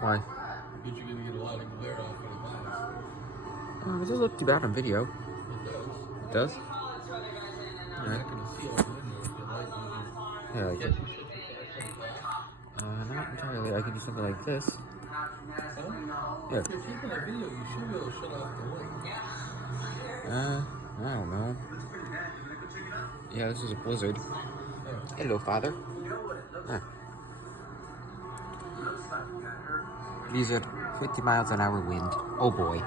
Why? But you're gonna get a lot of glare off of the glass. It doesn't look too bad on video. It does. It does? You're not gonna see all the windows, but like Yeah, like yes, you should put that. not entirely. I can do something like this. Huh? Yeah. If you're taking a video, you should be able to shut off the light. I don't know. Yeah, this is a blizzard. Oh. Hello, father. Huh. These are 50 miles an hour wind. Oh boy.